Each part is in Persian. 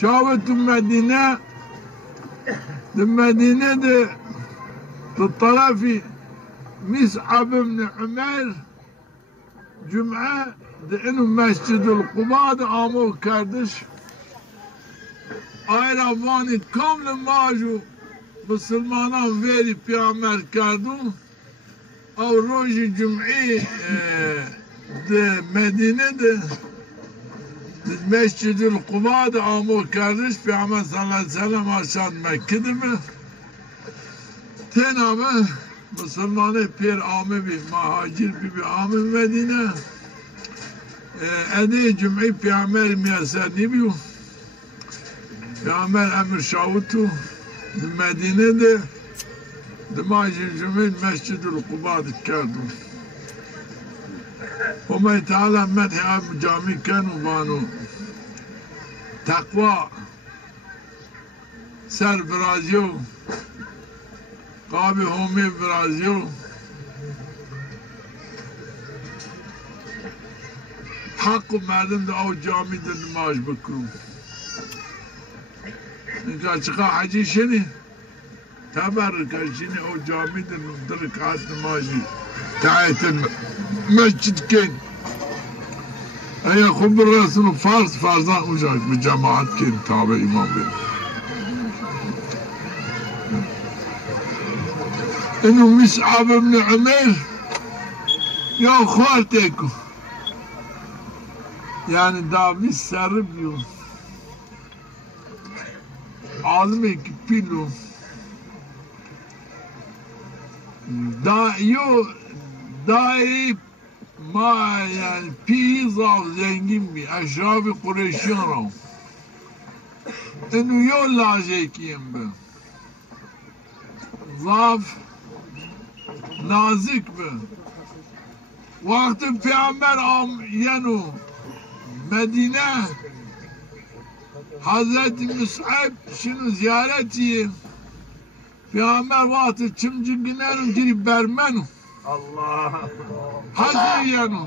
شاوت المدينة ده الطرفي مصعب بن عمير جمعة دعنو مسجد القباد آمو كردش آيرا واني كامل ماجو مسلمانان ويري پیامر کردون او روز جمعی ده مدینه ده مسجد القبا ده آمور کردش پیامر صلی اللہ علیہ وسلم آشان مکه ده تین آمه مسلمانه پیر آمه بی مهاجر بی آمه مدینه اده جمعی پیامر میاسرنی بیو پیامر امر شاوتو المدينة ده دماج الجميل مسجد القباد كادوا وما يتعلم مدح أبو جامي كانوا بانو تقوى سر برازيو قابي هومي برازيو حق مردم ده او جامي ده نماج بكرو اینکه چقدر حجی شنی تبرک شنی او جامعه درکات نمازی تحت المسجد کن ایا خوب الرسول فرزان اونجا به جماعت کن تابع امام بین اینو مصعب بن عمیر یا خوارتکو یعنی داوی سر بیو عالمي كبيلو داي ما يعني بيزا زنجين بي اشراف قريشين رو انو يو لاجيكيين بي ضاف نازك بي وقت پیامبر ينو مدينة حضرت مصعب شنو زيارتي في عمر وقت تشمجنانو جري برمنو الله حزينو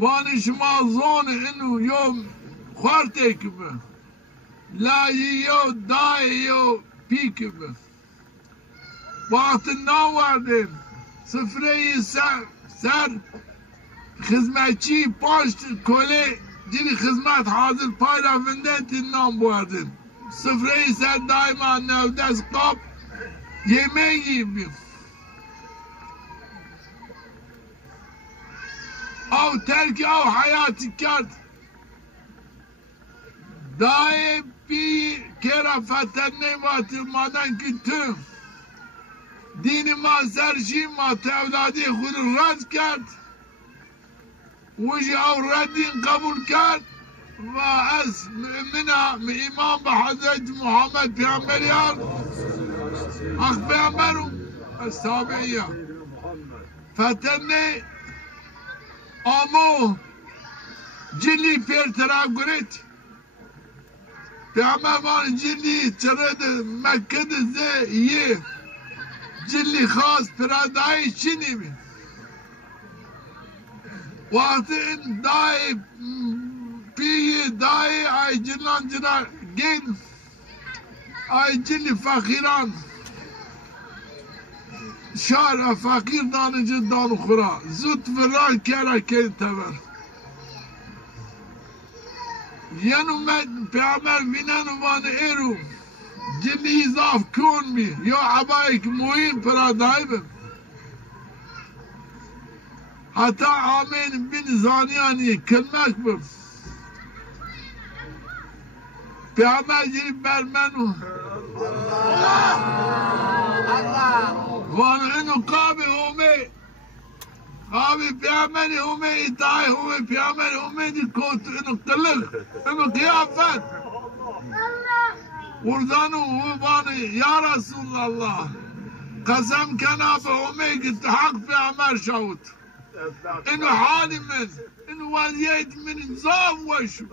وانا شما ظن انه يوم خارتك به لا يو داي يو بيك به وقت النواردن سفري سر خدمتچی پاشت کله جیلی خدمت حاضر پای رفنده نام بردن سفره سر دایما نودست قاب yemeği yiyip او terki او hayatı kart daim bir kere fetenne batılmadan gitti dini ma serşi ma tevladi hudu rad kart وجه او ردين قبول كان واس مؤمنة امام بحضرت محمد بيعمريان اخ بيعمرو السابعية فتني امو جلي بير تراب قريت بيعمر وان جلي ترد مكة زي يه جلي خاص براداي شني بي وقت داي بي داي اي جنان جنا جن اي جلي فقيران شارع فقير دانج دان خورا زود فران كرا كين تبر ينو مد بيعمل بينانو وان ايرو جلي اضاف كون بي يو عبايك موين برا دايبن حتى عامين بن زانياني كلمك بم بيعمل جري برمنو وانا انو قابي همي قابي بيعمل همي اتاي همي بيعمل همي دي كوت انو قلق انو قيافت وردانو وباني يا رسول الله قسم كنا بهمي قلت حق بيعمل شوت انو حالي من انو واليت من نظام وشو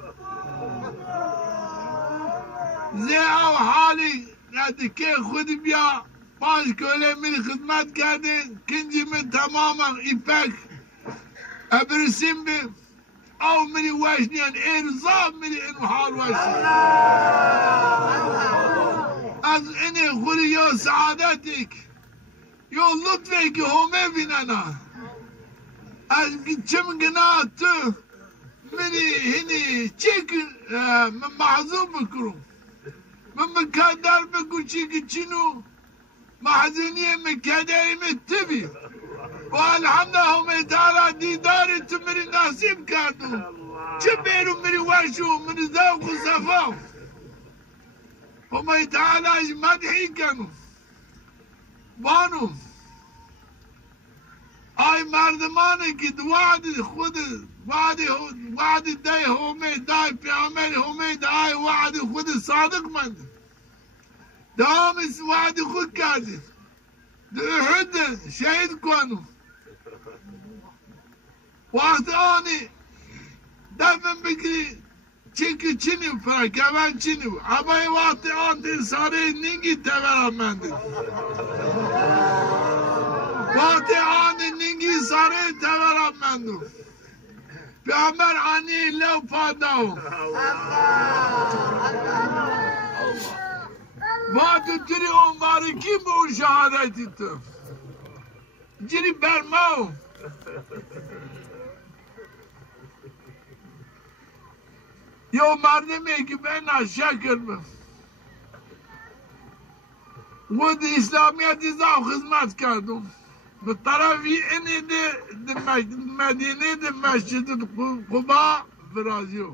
زي او حالي قد كي خد بيا باش كولي من خدمات قاعدين كنجي من تماما ايباك ابرسم بي او من واشنيان ايه نظام من و حال وشی از این خوری یا سعادتك یا لطفك همه بیننا از چم گناه تو منی هنی چیک من محضوب بکرم من مکدر بگو چیک چینو محزونی مکدری متبی و الحمد تعالی دیدار تو منی نصیب کردم چه بیرو منی وشو منی ذوق و صفا همه تعالی مدحی کنم بانو آی مردمانه که وعد خود وعد دای همه دای پیامبر همه دای وعد خود صادق مند دام وعد خود کرده دو احد شهید کنو وقت آنی دفن بکری چیک چینی فرکوان چینی اما وقت آن دی ساره نینگی تورم منده وقت آن نینگی ساره تورم مندو پیامبر انی لو پاداو وقت جری اون بارکی به اون شهادتی تو جری برماو یا مردمی که به نشکر به خود اسلامیت ازا خدمت کردم به طرفی اینی ده مدینه ده مسجد قبا برازیو